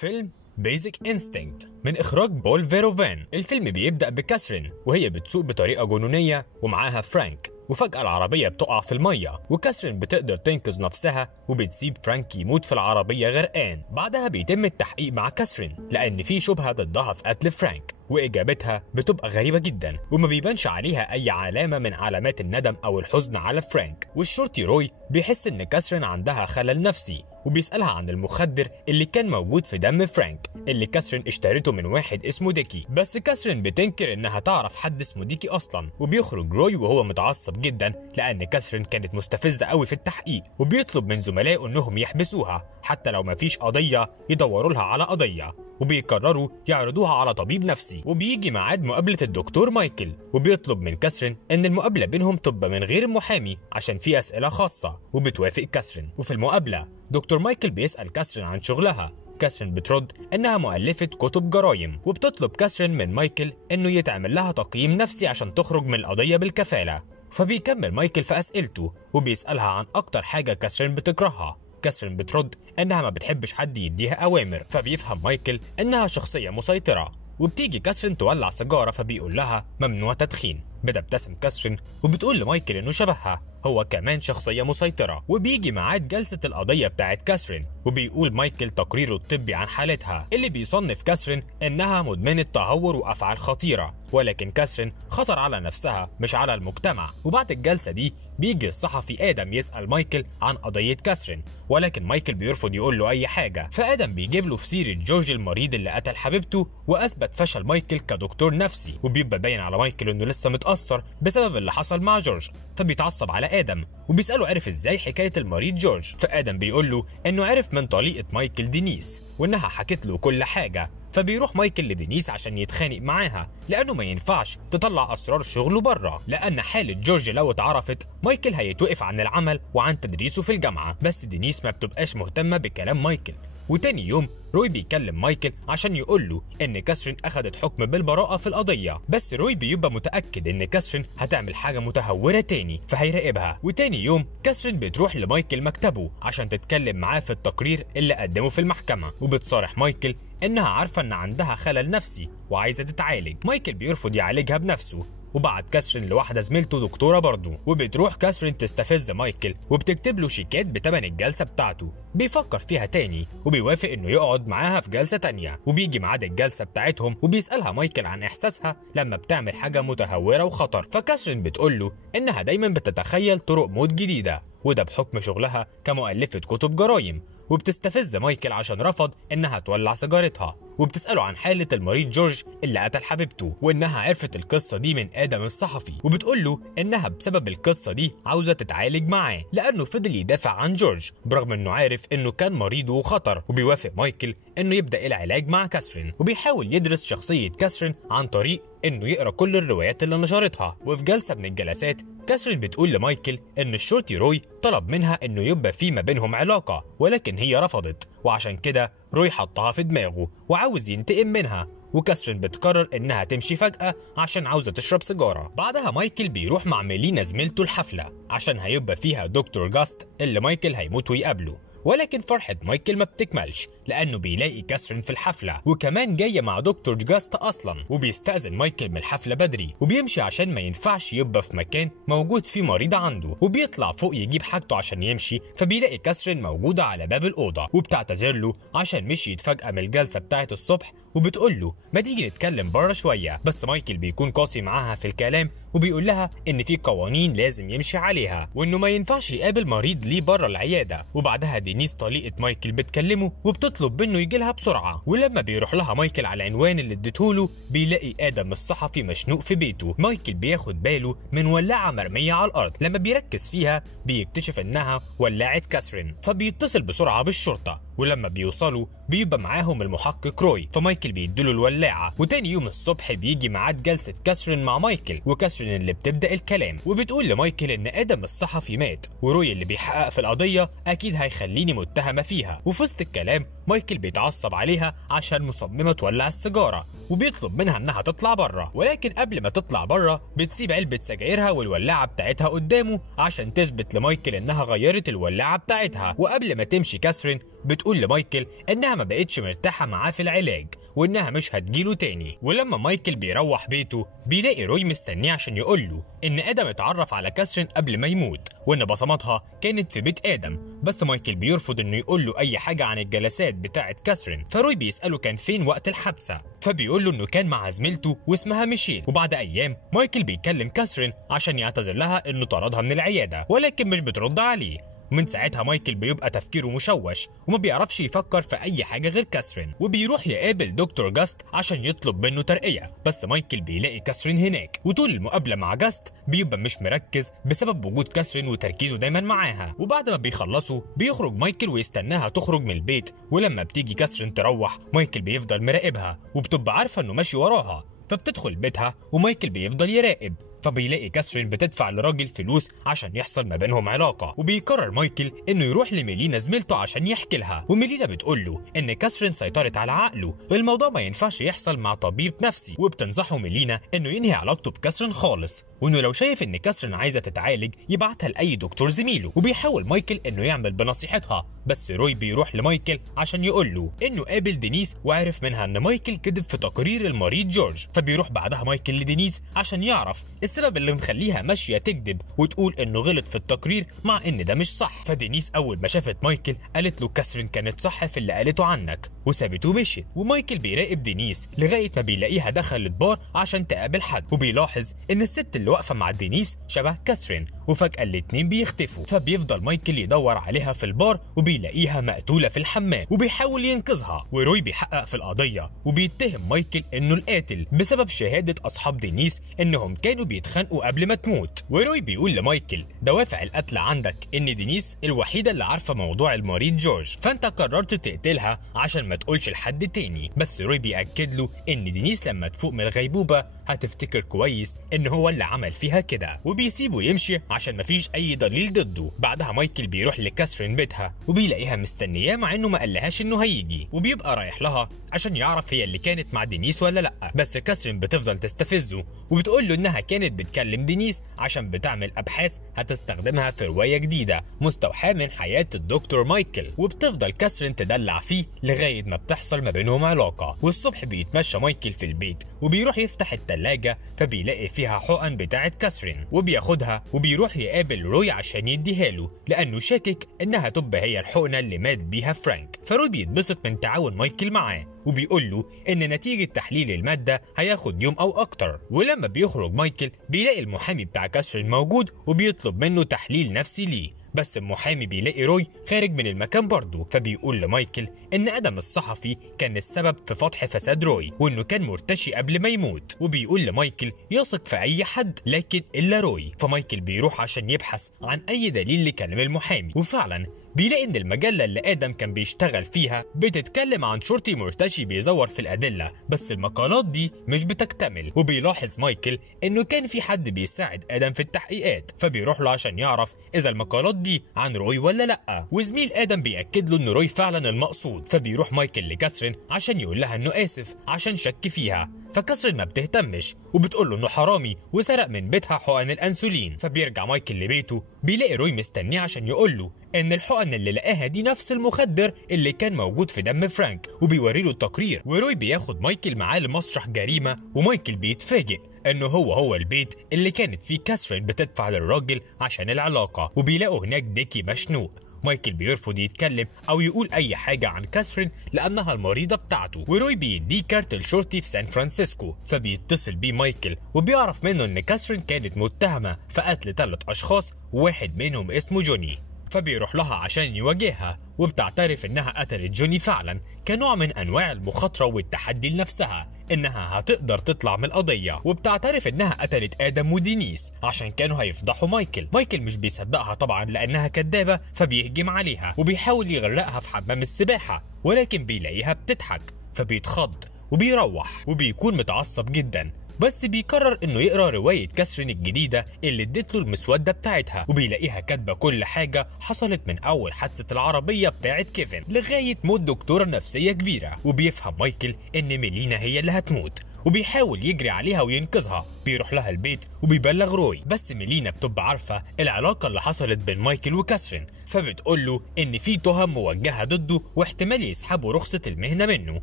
فيلم بيزك انستينكت من إخراج بول فيروفان. الفيلم بيبدأ بكاثرين وهي بتسوق بطريقة جنونية ومعاها فرانك، وفجأة العربية بتقع في المية وكاثرين بتقدر تنقذ نفسها وبتسيب فرانك يموت في العربية غرقان. بعدها بيتم التحقيق مع كاثرين لأن في شبهة ضدها في قتل فرانك، وإجابتها بتبقى غريبة جدا وما بيبانش عليها أي علامة من علامات الندم أو الحزن على فرانك. والشرطي روي بيحس إن كاثرين عندها خلل نفسي وبيسألها عن المخدر اللي كان موجود في دم فرانك اللي كاثرين اشترته من واحد اسمه ديكي، بس كاثرين بتنكر إنها تعرف حد اسمه ديكي أصلا. وبيخرج روي وهو متعصب جدا لأن كاثرين كانت مستفزة قوي في التحقيق، وبيطلب من زملائه إنهم يحبسوها حتى لو مفيش قضية يدوروا لها على قضية، وبيقرروا يعرضوها على طبيب نفسي. وبيجي ميعاد مقابلة الدكتور مايكل وبيطلب من كاثرين ان المقابلة بينهم تبقى من غير المحامي عشان في اسئلة خاصة، وبتوافق كاثرين. وفي المقابلة دكتور مايكل بيسأل كاثرين عن شغلها. كاثرين بترد انها مؤلفة كتب جرايم، وبتطلب كاثرين من مايكل انه يتعمل لها تقييم نفسي عشان تخرج من القضية بالكفالة. فبيكمل مايكل في اسئلته وبيسألها عن اكتر حاجة كاثرين بتكرهها. كاثرين بترد انها ما بتحبش حد يديها اوامر، فبيفهم مايكل انها شخصية مسيطرة. وبتيجي كاثرين تولع سيجارة فبيقول لها ممنوع تدخين. بتبتسم كاثرين وبتقول لمايكل انه شبهها، هو كمان شخصية مسيطرة. وبيجي ميعاد جلسة القضية بتاعت كاثرين وبيقول مايكل تقريره الطبي عن حالتها اللي بيصنف كاثرين انها مدمنة تهور وافعال خطيرة، ولكن كاثرين خطر على نفسها مش على المجتمع. وبعد الجلسة دي بيجي الصحفي آدم يسأل مايكل عن قضية كاثرين، ولكن مايكل بيرفض يقول له اي حاجة. فآدم بيجيب له في سيرة جورج المريض اللي قتل حبيبته واثبت فشل مايكل كدكتور نفسي، وبيبقى باين على مايكل انه لسه متأثر بسبب اللي حصل مع جورج، فبيتعصب على آدم وبيسأله عرف ازاي حكاية المريض جورج. فآدم بيقول له انه عرف من طليقة مايكل دينيس وانها حكت له كل حاجة. فبيروح مايكل لدينيس عشان يتخانق معاها لانه ما ينفعش تطلع اسرار شغله بره، لان حالة جورج لو اتعرفت مايكل هيتوقف عن العمل وعن تدريسه في الجامعة. بس دينيس ما بتبقاش مهتمة بكلام مايكل. وتاني يوم روي بيكلم مايكل عشان يقول له ان كاثرين اخذت حكم بالبراءة في القضية، بس روي بيبقى متأكد ان كاثرين هتعمل حاجة متهورة تاني فهيراقبها. وتاني يوم كاثرين بتروح لمايكل مكتبه عشان تتكلم معاه في التقرير اللي قدمه في المحكمة، وبتصارح مايكل انها عارفة ان عندها خلل نفسي وعايزة تتعالج. مايكل بيرفض يعالجها بنفسه وبعت كاثرين لواحدة زميلته دكتورة برضه. وبتروح كاثرين تستفز مايكل وبتكتب له شيكات بتمن الجلسة بتاعته. بيفكر فيها تاني وبيوافق انه يقعد معاها في جلسة تانية. وبيجي ميعاد الجلسة بتاعتهم وبيسألها مايكل عن احساسها لما بتعمل حاجة متهورة وخطر. فكاثرين بتقول له انها دايما بتتخيل طرق موت جديدة، وده بحكم شغلها كمؤلفة كتب جرايم. وبتستفز مايكل عشان رفض انها تولع سيجارتها، وبتسأله عن حالة المريض جورج اللي قتل حبيبته وانها عرفت القصة دي من آدم الصحفي. وبتقول له انها بسبب القصة دي عاوزة تتعالج معاه لانه فضل يدافع عن جورج برغم انه عارف انه كان مريض وخطر. وبيوافق مايكل انه يبدأ العلاج مع كاثرين، وبيحاول يدرس شخصية كاثرين عن طريق انه يقرا كل الروايات اللي نشرتها. وفي جلسة من الجلسات كاثرين بتقول لمايكل ان الشرطي روي طلب منها انه يبقى في ما بينهم علاقة، ولكن هي رفضت، وعشان كده روي حطها في دماغه وعاوز ينتقم منها. وكاثرين بتقرر انها تمشي فجأة عشان عاوزة تشرب سيجارة. بعدها مايكل بيروح مع ميلينا زميلته الحفلة عشان هيبقى فيها دكتور جاست اللي مايكل هيموت ويقابله، ولكن فرحة مايكل ما بتكملش لأنه بيلاقي كاثرين في الحفلة وكمان جاية مع دكتور جاست أصلا. وبيستأذن مايكل من الحفلة بدري وبيمشي عشان ما ينفعش يبقى في مكان موجود فيه مريض عنده. وبيطلع فوق يجيب حاجته عشان يمشي فبيلاقي كاثرين موجودة على باب الأوضة وبتعتذر له عشان مشيت فجأة من الجلسة بتاعت الصبح، وبتقول له ما تيجي نتكلم بره شوية. بس مايكل بيكون قاسي معاها في الكلام وبيقول لها ان في قوانين لازم يمشي عليها وانه ما ينفعش يقابل مريض ليه بره العيادة. وبعدها دينيس طليقة مايكل بتكلمه وبتطلب منه يجي لها بسرعة. ولما بيروح لها مايكل على العنوان اللي اديتهوله بيلاقي آدم الصحفي مشنوق في بيته. مايكل بياخد باله من ولاعة مرمية على الأرض، لما بيركز فيها بيكتشف انها ولاعة كاثرين فبيتصل بسرعة بالشرطة. ولما بيوصلوا بيبقى معاهم المحقق روي، فمايكل بيديله الولاعة. وتاني يوم الصبح بيجي ميعاد جلسة كاثرين مع مايكل، وكاثرين اللي بتبدأ الكلام وبتقول لمايكل ان آدم الصحفي مات وروي اللي بيحقق في القضية اكيد هيخليني متهمة فيها. وفي وسط الكلام مايكل بيتعصب عليها عشان مصممة تولع السيجارة وبيطلب منها انها تطلع بره، ولكن قبل ما تطلع بره بتسيب علبة سجايرها والولاعة بتاعتها قدامه عشان تثبت لمايكل انها غيرت الولاعة بتاعتها. وقبل ما تمشي كاثرين بتقول لمايكل انها ما بقتش مرتاحة معاه في العلاج وانها مش هتجيله تاني. ولما مايكل بيروح بيته بيلاقي روي مستنيه عشان يقوله ان ادم اتعرف على كاثرين قبل ما يموت وان بصماتها كانت في بيت ادم، بس مايكل بيرفض انه يقول له اي حاجه عن الجلسات بتاعه كاثرين. فروي بيساله كان فين وقت الحادثه، فبيقول له انه كان مع زميلته واسمها ميشيل. وبعد ايام مايكل بيكلم كاثرين عشان يعتذر لها انه طردها من العياده، ولكن مش بترد عليه. من ساعتها مايكل بيبقى تفكيره مشوش وما بيعرفش يفكر في اي حاجه غير كاثرين، وبيروح يقابل دكتور جاست عشان يطلب منه ترقيه. بس مايكل بيلاقي كاثرين هناك، وطول المقابله مع جاست بيبقى مش مركز بسبب وجود كاثرين وتركيزه دايما معاها. وبعد ما بيخلصوا بيخرج مايكل ويستناها تخرج من البيت، ولما بتيجي كاثرين تروح مايكل بيفضل مراقبها وبتبقى عارفه انه ماشي وراها، فبتدخل بيتها ومايكل بيفضل يراقب. فبيلاقي كاثرين بتدفع لراجل فلوس عشان يحصل ما بينهم علاقه، وبيقرر مايكل انه يروح لميلينا زميلته عشان يحكي لها. وميلينا بتقول له ان كاثرين سيطرت على عقله، الموضوع ما ينفعش يحصل مع طبيب نفسي، وبتنصحه ميلينا انه ينهي علاقته بكاثرين خالص، وانه لو شايف ان كاثرين عايزه تتعالج يبعتها لاي دكتور زميله. وبيحاول مايكل انه يعمل بنصيحتها، بس روي بيروح لمايكل عشان يقول له انه قابل دينيس وعرف منها ان مايكل كذب في تقرير المريض جورج. فبيروح بعدها مايكل لدينيس عشان يعرف السبب اللي مخليها ماشيه تكذب وتقول انه غلط في التقرير مع ان ده مش صح. فدينيس اول ما شافت مايكل قالت له كاثرين كانت صح في اللي قالته عنك، وسابته ومشيت. ومايكل بيراقب دينيس لغايه ما بيلاقيها دخلت بار عشان تقابل حد، وبيلاحظ ان الست اللي واقفه مع دينيس شبه كاثرين، وفجاه الاتنين بيختفوا. فبيفضل مايكل يدور عليها في البار وبيلاقيها مقتوله في الحمام وبيحاول ينقذها. وروي بيحقق في القضيه وبيتهم مايكل انه القاتل بسبب شهاده اصحاب دينيس انهم كانوا بيتخانقوا قبل ما تموت. وروي بيقول لمايكل دوافع القتل عندك ان دينيس الوحيده اللي عارفه موضوع المريض جورج، فانت قررت تقتلها عشان ما تقولش لحد تاني. بس روي بيأكد له ان دينيس لما تفوق من الغيبوبه هتفتكر كويس ان هو اللي عمل فيها كده، وبيسيبه يمشي عشان مفيش اي دليل ضده. بعدها مايكل بيروح لكاثرين بيتها وبيلاقيها مستنياه مع انه ما قالهاش انه هيجي، وبيبقى رايح لها عشان يعرف هي اللي كانت مع دينيس ولا لا. بس كاثرين بتفضل تستفزه وبتقول له انها كانت بتكلم دينيس عشان بتعمل ابحاث هتستخدمها في روايه جديده مستوحاه من حياه الدكتور مايكل. وبتفضل كاثرين تدلع فيه لغايه ما بتحصل ما بينهم علاقه. والصبح بيتمشى مايكل في البيت وبيروح يفتح الثلاجه فبيلاقي فيها حقن بتاعه كاثرين، وبياخدها وبيروح يقابل روي عشان يديها له لانه شاكك انها تبقى هي الحقنه اللي مات بيها فرانك. فروي بيتبسط من تعاون مايكل معاه وبيقول له ان نتيجه تحليل الماده هياخد يوم او اكتر. ولما بيخرج مايكل بيلاقي المحامي بتاع كاثرين موجود وبيطلب منه تحليل نفسي ليه، بس المحامي بيلاقي روي خارج من المكان برضه. فبيقول لمايكل ان ادم الصحفي كان السبب في فتح فساد روي وانه كان مرتشي قبل ما يموت، وبيقول لمايكل يثق في اي حد لكن الا روي. فمايكل بيروح عشان يبحث عن اي دليل لكلام المحامي، وفعلا بيلاقي ان المجله اللي ادم كان بيشتغل فيها بتتكلم عن شرطي مرتشي بيزور في الادله، بس المقالات دي مش بتكتمل. وبيلاحظ مايكل انه كان في حد بيساعد ادم في التحقيقات، فبيروح له عشان يعرف اذا المقالات دي عن روي ولا لا. وزميل ادم بياكد له ان روي فعلا المقصود. فبيروح مايكل لكاثرين عشان يقول لها انه اسف عشان شك فيها، فكاثرين ما بتهتمش وبتقول له انه حرامي وسرق من بيتها حقن الانسولين. فبيرجع مايكل لبيته بيلاقي روي مستنيه عشان يقول له ان الحقن اللي لقاها دي نفس المخدر اللي كان موجود في دم فرانك، وبيوري له التقرير. وروي بياخد مايكل معاه لمسرح جريمه، ومايكل بيتفاجئ انه هو البيت اللي كانت فيه كاثرين بتدفع للراجل عشان العلاقه، وبيلاقوا هناك ديكي مشنوق. مايكل بيرفض يتكلم او يقول اي حاجه عن كاثرين لانها المريضه بتاعته، وروي بيديه كارت الشرطي في سان فرانسيسكو. فبيتصل بيه مايكل وبيعرف منه ان كاثرين كانت متهمه في قتل 3 اشخاص وواحد منهم اسمه جوني. فبيروح لها عشان يواجهها وبتعترف انها قتلت جوني فعلا كنوع من انواع المخاطره والتحدي لنفسها انها هتقدر تطلع من القضيه. وبتعترف انها قتلت ادم ودينيس عشان كانوا هيفضحوا مايكل. مايكل مش بيصدقها طبعا لانها كدابه، فبيهجم عليها وبيحاول يغرقها في حمام السباحه، ولكن بيلاقيها بتضحك فبيتخض وبيروح وبيكون متعصب جدا. بس بيقرر انه يقرا روايه كاثرين الجديده اللي ادت له المسوده بتاعتها، وبيلاقيها كاتبه كل حاجه حصلت من اول حادثه العربيه بتاعت كيفن لغايه موت دكتوره نفسيه كبيره. وبيفهم مايكل ان ميلينا هي اللي هتموت، وبيحاول يجري عليها وينقذها. بيروح لها البيت وبيبلغ روي، بس ميلينا بتبقى عارفه العلاقه اللي حصلت بين مايكل وكاثرين، فبتقول له ان في تهم موجهه ضده واحتمال يسحبوا رخصه المهنه منه.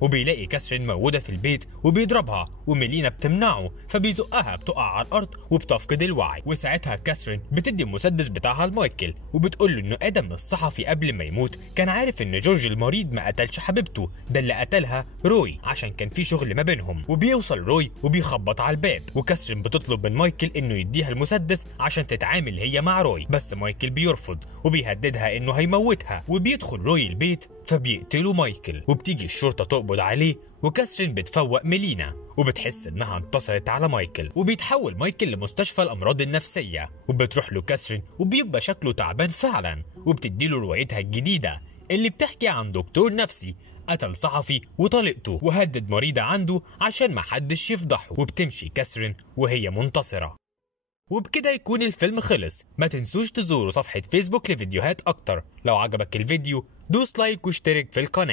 وبيلاقي كاثرين موجوده في البيت وبيضربها، وميلينا بتمنعه فبيزقها بتقع على الارض وبتفقد الوعي. وساعتها كاثرين بتدي المسدس بتاعها لمايكل وبتقول له انه ادم الصحفي قبل ما يموت كان عارف ان جورج المريض ما قتلش حبيبته، ده اللي قتلها روي عشان كان في شغل ما بينهم. وبيوصل روي وبيخبط على الباب، وكاثرين بتطلب من مايكل انه يديها المسدس عشان تتعامل هي مع روي، بس مايكل بيرفض وبيهددها انه هيموتها. وبيدخل روي البيت فبيقتلوا مايكل، وبتيجي الشرطه تقبض عليه، وكاثرين بتفوق ميلينا وبتحس انها انتصرت على مايكل. وبيتحول مايكل لمستشفى الامراض النفسيه، وبتروح له كاثرين وبيبقى شكله تعبان فعلا، وبتديله روايتها الجديده اللي بتحكي عن دكتور نفسي قتل صحفي وطليقته وهدد مريضة عنده عشان محدش يفضحه. وبتمشي كاثرين وهي منتصرة. وبكده يكون الفيلم خلص. ما تنسوش تزوروا صفحة فيسبوك لفيديوهات اكتر. لو عجبك الفيديو دوس لايك واشترك في القناة.